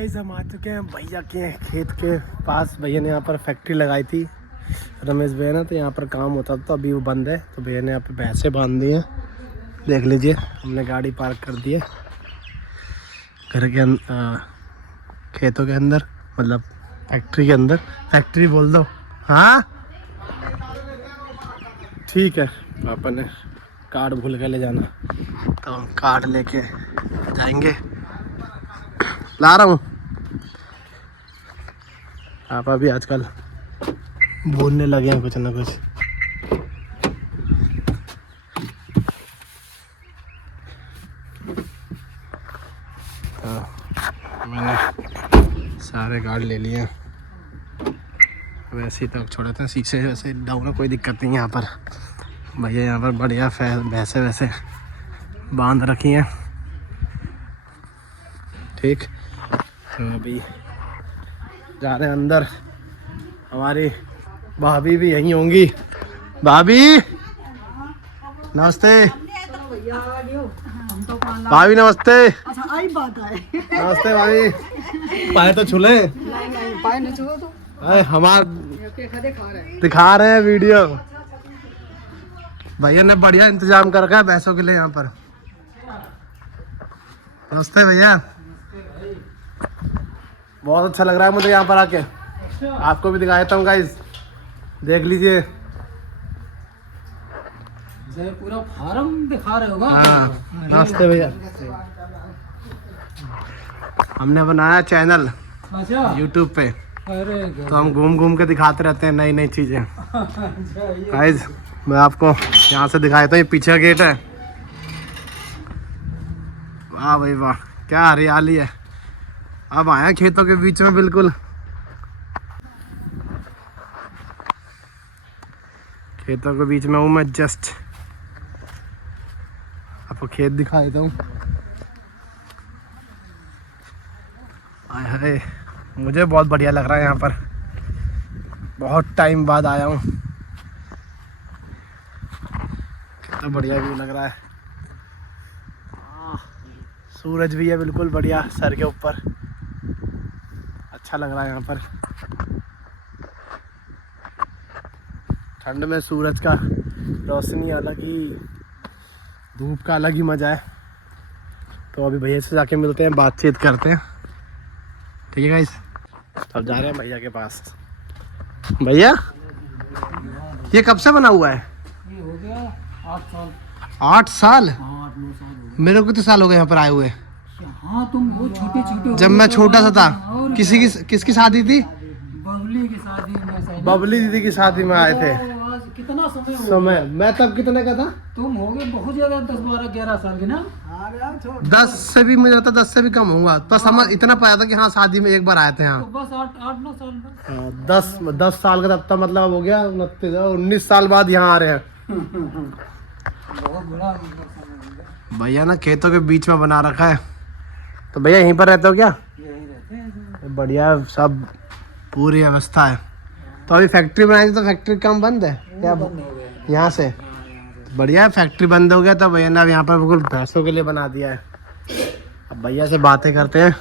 Guys हम आ चुके हैं भैया के खेत के पास। भैया ने यहाँ पर फैक्ट्री लगाई थी रमेश भैया ने, तो यहाँ पर काम होता था, तो अभी वो बंद है। तो भैया ने यहाँ पे भैंसे बांध दी हैं, देख लीजिए। हमने गाड़ी पार्क कर दी है घर के खेतों के अंदर, मतलब फैक्ट्री के अंदर। फैक्ट्री बोल दो, हाँ ठीक है। पापा ने कार्ड भूल के ले जाना, तो हम कार्ड लेके जाएंगे। ला रहा हूँ। पापा भी आजकल बोलने लगे हैं कुछ ना कुछ। तो मैंने सारे कार्ड ले लिए। वैसे ही तक छोड़े थे शीशे, वैसे डाउन, कोई दिक्कत नहीं है यहाँ पर। भैया यहाँ पर बढ़िया भैंसे वैसे बांध रखी हैं, ठीक। तो अभी जा रहे हैं अंदर। हमारी भाभी भी यहीं होंगी। भाभी नमस्ते। भाभी नमस्ते। नमस्ते भाभी। पाए तो छुले, हमार दिखा रहे हैं वीडियो। भैया ने बढ़िया इंतजाम कर रखा है भैंसों के लिए यहाँ पर। नमस्ते भैया, बहुत अच्छा लग रहा है मुझे यहाँ पर आके। आपको भी दिखा देता हूँ गाइस, देख लीजिए। पूरा फार्म दिखा रहे होगा। हाँ नमस्ते भैया। हमने बनाया चैनल YouTube पे, तो हम घूम घूम के दिखाते रहते हैं नई नई चीज़ें। गाइस मैं आपको यहाँ से दिखा देता हूँ, ये पीछे गेट है। वाह भाई वाह, क्या हरियाली है। अब आया खेतों के बीच में बिल्कुल। खेतों के बीच में हूँ मैं जस्ट। आपको खेत दिखा देता हूँ। आय हाय, मुझे बहुत बढ़िया लग रहा है यहाँ पर। बहुत टाइम बाद आया हूँ। कितना बढ़िया व्यू लग रहा है। सूरज भी है बिल्कुल बढ़िया सर के ऊपर। अच्छा लग रहा है यहाँ पर। ठंड में सूरज का रोशनी अलग ही, धूप का अलग ही मज़ा है। तो अभी भैया से जाके मिलते हैं, बातचीत करते हैं, ठीक है गाइस। अब जा रहे हैं भैया के पास। भैया ये कब से बना हुआ है? ये हो गया 8 साल। 8 साल? 8-9 साल हो गए। मेरे को कितने साल हो गए यहाँ पर आए हुए? हाँ तुम वो छोटे छोटे जब मैं छोटा सा था। किसकी शादी थी? बबली की शादी में। बबली दीदी की शादी में आए थे। कितना समय मैं तब कितने का था? तुम हो गए बहुत ज्यादा, 10-12-11 साल के ना। 10 से भी, मुझे लगता 10 से भी कम होगा। तो समझ इतना पाया था कि हाँ शादी में एक बार आए थे। हाँ तो बस 8-9 साल बस। 10 साल का तब मतलब हो गया 19 साल बाद यहाँ आ रहे हैं। बहुत बड़ा समय हो गया। भैया ना खेतों के बीच में बना रखा है। तो भैया यहीं पर रहते हो क्या? यही रहते हैं। बढ़िया, सब पूरी व्यवस्था है। तो अभी फैक्ट्री बनाई, तो फैक्ट्री काम बंद है क्या? बंद हो गया यहाँ से बढ़िया है, फैक्ट्री बंद हो गया। तो भैया ने अब यहाँ पर बिल्कुल भैंसों के लिए बना दिया है। अब भैया से बातें करते हैं,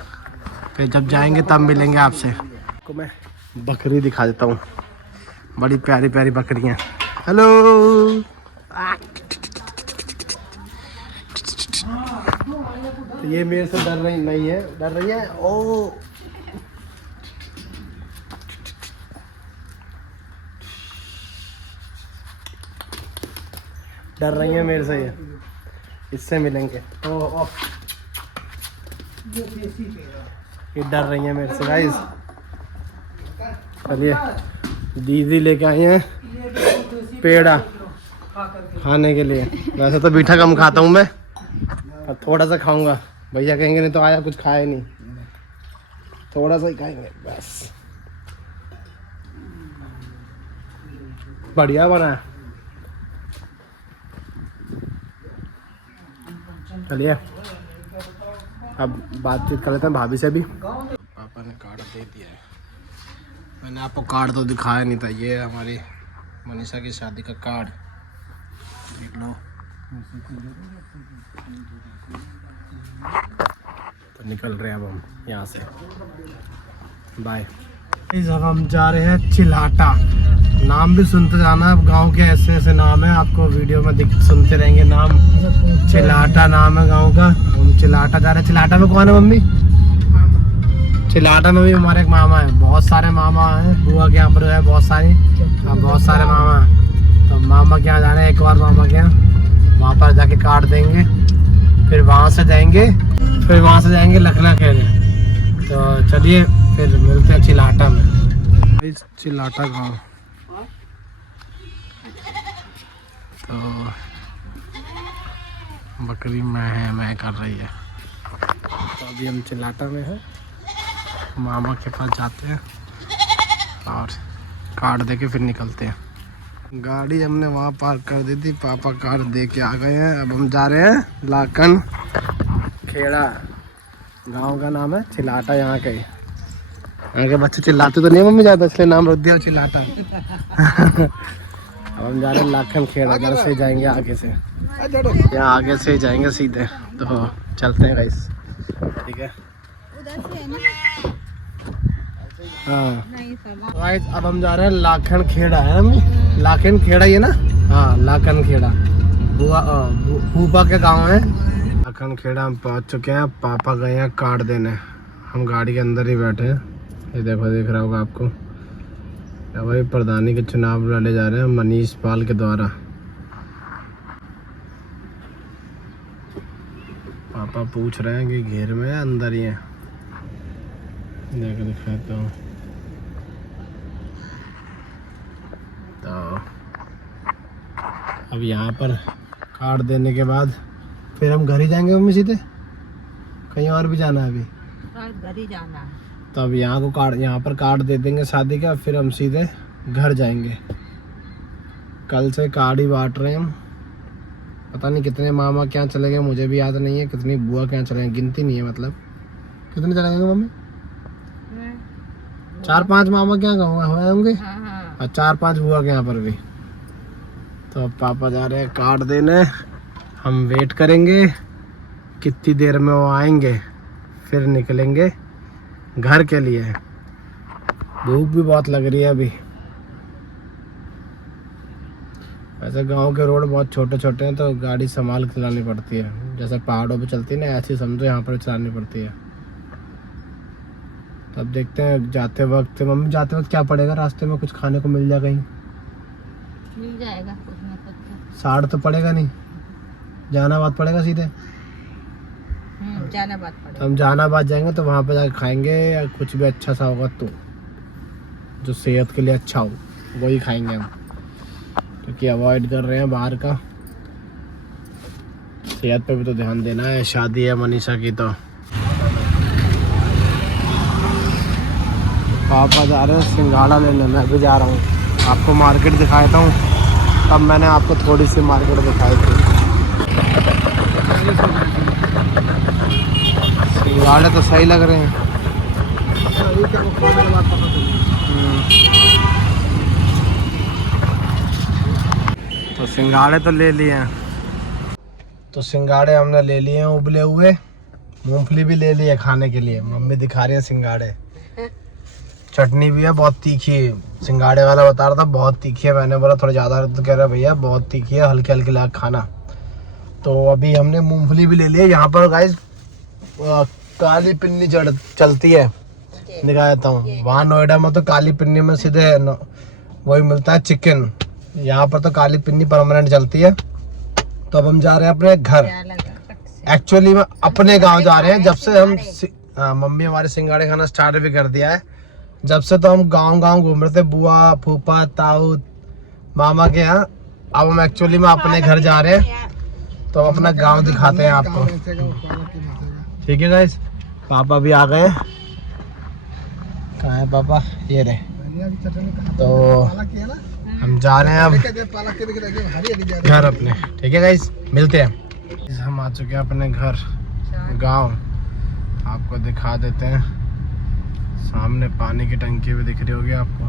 फिर जब जाएंगे तब मिलेंगे आपसे। आपको मैं बकरी दिखा देता हूँ, बड़ी प्यारी प्यारी बकरियाँ। हेलो। तो ये मेरे से डर रही नहीं है, डर रही है। ओ डर रही है मेरे से, ये इससे मिलेंगे। ओ ये डर रही है मेरे से गाइस। चलिए, दीदी लेके आई हैं पेड़ा खाने के लिए। वैसे तो मीठा कम खाता हूँ मैं, अब थोड़ा सा खाऊंगा। भैया कहेंगे नहीं तो आया कुछ खाए नहीं, थोड़ा सा ही खाएंगे बस। बढ़िया बना है। चलिए अब बातचीत कर लेते हैं भाभी से भी। पापा ने कार्ड दे दिया है। मैंने आपको कार्ड तो दिखाया नहीं था। ये हमारी मनीषा की शादी का कार्ड, देख लो। तो निकल रहे हैं अब हम यहाँ से, बाय। अब हम जा रहे हैं चिलाटा। नाम भी सुनते जाना, अब गांव के ऐसे ऐसे नाम है, आपको वीडियो में सुनते रहेंगे नाम। चिलाटा नाम है गांव का, हम चिलाटा जा रहे हैं। चिलाटा में कौन है मम्मी? चिलाटा में भी हमारे एक मामा है, बहुत सारे मामा हैं, बुआ के यहाँ पर है बहुत सारी, बहुत सारे मामा हैं। तो मामा के यहाँ जाना है, एक बार मामा के यहाँ, वहाँ पर जाके काट देंगे, फिर वहाँ से जाएंगे लखना खेलने। तो चलिए फिर मिलते हैं चिलाटा में। चिलाटा गाँव तो बकरी मैं कर रही है। तो अभी हम चिलाटा में हैं, मामा के पास जाते हैं और कार्ड दे के फिर निकलते हैं। गाड़ी हमने वहाँ पार्क कर दी थी, पापा कार्ड दे के आ गए हैं। अब हम जा रहे हैं लाखन खेड़ा, गांव का नाम है चिलाटा। यहाँ के बच्चे चिल्लाते तो नहीं मम्मी ज़्यादा, इसलिए नाम रख दिया चिलाटा। अब हम जा रहे हैं लाखन खेड़ा, इधर से जाएंगे आगे से, यहाँ आगे से जाएंगे सीधे। तो चलते हैं गाइस, ठीक है। हाँ गाइस, अब हम जा रहे हैं लाखन खेड़ा है, हम लाखन खेड़ा ही है ना? हाँ लाखन खेड़ा, फूफा के गांव है लाखन खेड़ा। हम पहुंच चुके हैं, पापा गए हैं कार्ड देने, हम गाड़ी के अंदर ही बैठे हैं। ये देखो, दिख रहा होगा आपको, वही प्रधानी के चुनाव लड़े जा रहे हैं मनीष पाल के द्वारा। पापा पूछ रहे हैं कि घेर में है अंदर ही है, देखो दिखाता हूँ। तो अब यहाँ पर कार्ड देने के बाद फिर हम घर ही जाएंगे मम्मी, सीधे कहीं और भी जाना है? अभी घर ही जाना है। तो अब यहाँ पर कार्ड दे देंगे शादी का, फिर हम सीधे घर जाएंगे। कल से कार्ड ही बांट रहे हैं हम, पता नहीं कितने मामा क्या चले गए, मुझे भी याद नहीं है, कितनी बुआ क्या चले गए, गिनती नहीं है। मतलब कितने चले गए मम्मी? 4-5 मामा क्या हुए होंगे, और 4-5 बुआ के यहाँ पर भी। तो अब पापा जा रहे हैं कार्ड देने, हम वेट करेंगे कितनी देर में वो आएंगे, फिर निकलेंगे घर के लिए। धूप भी बहुत लग रही है अभी। वैसे गांव के रोड बहुत छोटे छोटे हैं, तो गाड़ी संभाल के चलानी पड़ती है, जैसे पहाड़ों पे चलती है ना, ऐसी समझो यहाँ पर चलानी पड़ती है। तब देखते हैं जाते वक्त, मम्मी जाते वक्त क्या पड़ेगा रास्ते में, कुछ खाने को मिल जाए कहीं? मिल जाएगा कुछ ना कुछ। साड़ तो पड़ेगा नहीं, जहानाबाद पड़ेगा सीधे। जहानाबाद पड़ेगा। हम जहानाबाद जाएंगे तो वहाँ पे जाकर खाएंगे, या कुछ भी अच्छा सा होगा तो जो सेहत के लिए अच्छा हो वही खाएंगे हम, क्योंकि अवॉइड कर रहे हैं बाहर का। सेहत पे भी तो ध्यान देना है, शादी है मनीषा की। तो पापा जा रहे हैं सिंघाड़ा लेने, मैं भी जा रहा हूँ। आपको मार्केट दिखाता हूँ, अब मैंने आपको थोड़ी सी मार्केट दिखाई थी। सिंघाड़े तो सही लग रहे हैं। तो सिंघाड़े तो ले लिए हैं, तो सिंघाड़े हमने ले लिए हैं उबले हुए, मूंगफली भी ले ली है खाने के लिए। मम्मी दिखा रही है सिंघाड़े, चटनी भी है बहुत तीखी। सिंघाड़े वाला बता रहा था बहुत तीखी है, मैंने बोला थोड़ा ज़्यादा, तो कह रहा भैया बहुत तीखी है, हल्के हल्के ला खाना। तो अभी हमने मूंगफली भी ले ली है। यहाँ पर गाइस काली पिन्नी चलती है, दिखा देता हूँ। वहाँ नोएडा में तो काली पिन्नी में सीधे वही मिलता है चिकन, यहाँ पर तो काली पिन्नी परमानेंट चलती है। तो अब हम जा रहे हैं अपने घर, एक्चुअली में अपने गांव जा रहे हैं। जब से हम मम्मी हमारे सिंघाड़े खाना स्टार्ट भी कर दिया है, जब से तो हम गांव घूम रहे थे, बुआ फूफा ताऊ मामा के यहाँ। अब हम एक्चुअली में अपने घर जा रहे हैं, तो अपना गांव दिखाते हैं आपको, ठीक है गाइस। पापा भी आ गए, कहाँ है पापा? ये रहे। तो हम जा रहे हैं अब घर अपने, ठीक है गाइस, मिलते हैं। हम आ चुके हैं अपने घर गांव, आपको दिखा देते हैं। सामने पानी की टंकी भी दिख रही होगी आपको।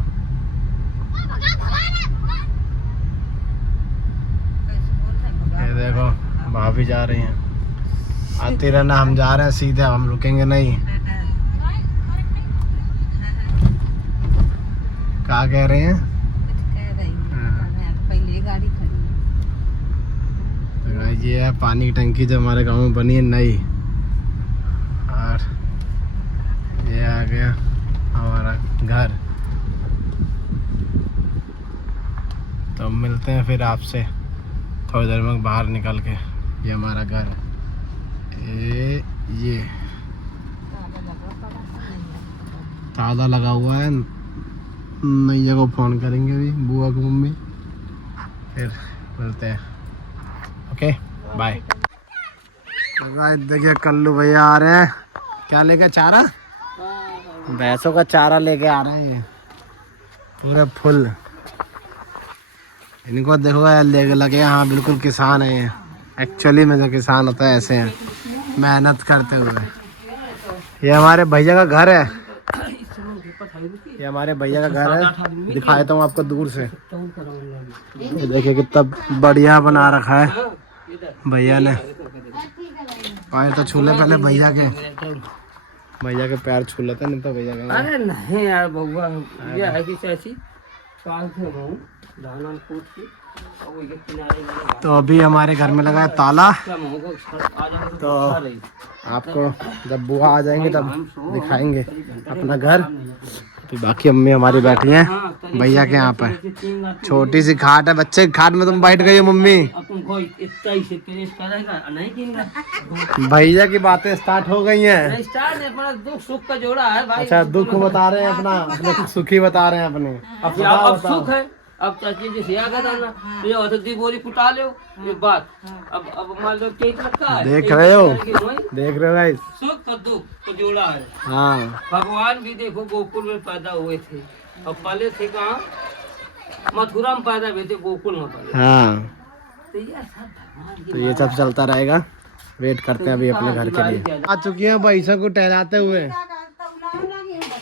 ये देखो भाभी जा रही हैं, आते रहना, हम जा रहे हैं सीधे, हम रुकेंगे नहीं। क्या कह रहे हैं? पहले गाड़ी खड़ी तो ये है पानी की टंकी जो हमारे गांव में बनी है नई, और ये आ गया हमारा घर। तो मिलते हैं फिर आपसे थोड़ी देर में बाहर निकल के। ये हमारा घर है, ये ताला लगा हुआ है। नैया को फ़ोन करेंगे अभी, बुआ को, मम्मी, फिर मिलते हैं। Okay bye. देखिए कल्लू भैया आ रहे हैं। क्या लेके? चारा, भैंसों का चारा लेके आ रहे हैं। ये पूरे फुल। इनको देखो लगे हाँ बिल्कुल किसान है ये। एक्चुअली में जो किसान होता है ऐसे हैं, मेहनत करते हुए। ये हमारे भैया का घर है, ये हमारे भैया का घर है। दिखाया था हूँ आपको दूर से। ये देखिए कितना बढ़िया बना रखा है भैया ने। पैर तो छू ले पहले भैया के पैर छू लेते, नहीं तो भैया के। अरे नहीं यार बउआ, ये है कि चाची काल से हूं धान कूट की। तो अभी हमारे घर में लगा है ताला। तो आपको जब बुआ आ जाएंगे तब दिखाएंगे अपना घर। तो बाकी अम्मी हमारी बैठी हैं भैया के यहाँ पर। छोटी सी खाट है, बच्चे की खाट में तुम बैठ गई हो मम्मी। भैया की बातें स्टार्ट हो गई हैं। दुख सुख का जोड़ा है भाई। अच्छा दुख बता रहे हैं अपना सुखी बता रहे हैं अपने। अब सुख है, अब चाची जी से आगे जाना, ये होता दी बोरी कुटा लो ये बात। अब मान लो केक रखा है, देख रहे हो गाइस, सुख और दुख का जोड़ा है। हाँ भगवान भी देखो गोकुल में पैदा हुए थे, और पहले थे कहाँ? मथुरा में पैदा हुए थे, गोकुल में पहले। हाँ तो ये सब भगवान की तो ये सब चलता रहेगा। वेट करते हैं अभी अपने घर के लिए। आ चुकी हैं भैंसों को टहलाते हुए।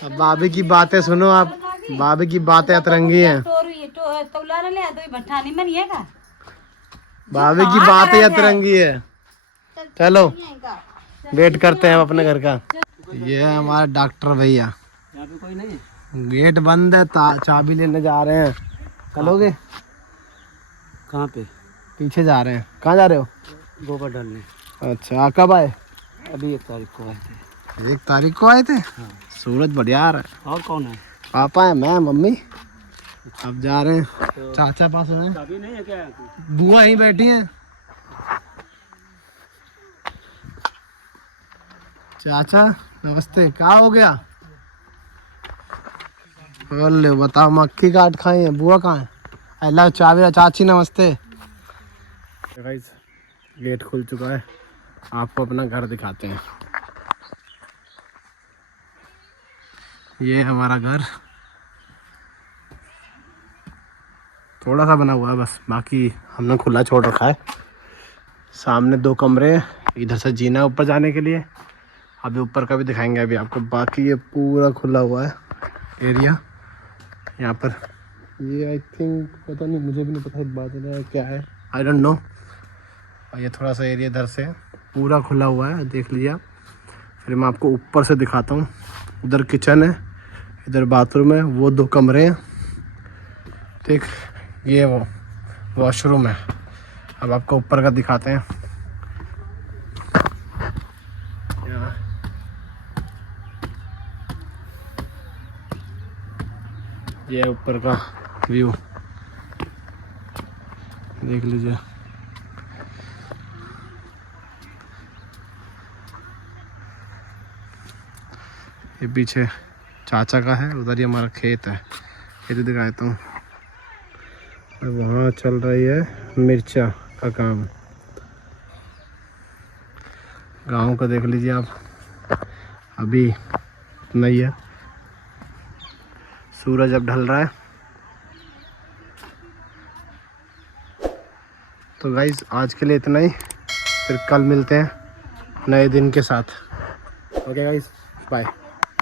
अब भाभी की बातें सुनो आप, भाभी की बातें अतरंगी हैं। भाभी की बातें अतरंगी है। चलो वेट करते हैं अपने घर का। ये है हमारा डॉक्टर भैया। यहाँ पे कोई नहीं है? गेट बंद है, चाबी लेने जा रहे हैं। चलोगे? कहाँ पे? पीछे जा रहे हैं। कहाँ जा रहे हो? गोबर डालने। अच्छा कब आए? अभी 1 तारीख को आए थे। 1 तारीख को आए थे? हाँ। सूरज बढ़िया आ रहा है। और कौन है? पापा है, मैं, मम्मी। अब जा रहे हैं चाचा पास में। चाबी नहीं है क्या? बुआ यहीं बैठी हैं। चाचा नमस्ते। क्या हो गया? बोले बताओ, मक्खी काट खाई है। बुआ कहाँ है? अल्लाह चाबी। चाची नमस्ते। गाइस गेट खुल चुका है, आपको अपना घर दिखाते हैं। ये है हमारा घर, थोड़ा सा बना हुआ है बस, बाकी हमने खुला छोड़ रखा है। सामने 2 कमरे हैं, इधर से जीना ऊपर जाने के लिए। अभी ऊपर का भी दिखाएंगे अभी आपको। बाकी ये पूरा खुला हुआ है एरिया यहाँ पर। ये आई थिंक पता नहीं, मुझे भी नहीं पता इस बात है क्या है, आई डोंट नो। और ये थोड़ा सा एरिया इधर से पूरा खुला हुआ है, देख लीजिए आप। फिर मैं आपको ऊपर से दिखाता हूँ। उधर किचन है, इधर बाथरूम है, वो 2 कमरे हैं, ठीक। ये वो वॉशरूम है। अब आपको ऊपर का दिखाते हैं। ये ऊपर का व्यू देख लीजिए। ये पीछे चाचा का है, उधर ही हमारा खेत है। खेत दिखाता हूँ। वहाँ चल रही है मिर्चा का काम। गांव का देख लीजिए आप, अभी नहीं है, सूरज अब ढल रहा है। तो गाइस आज के लिए इतना ही, फिर कल मिलते हैं नए दिन के साथ। Okay guys bye.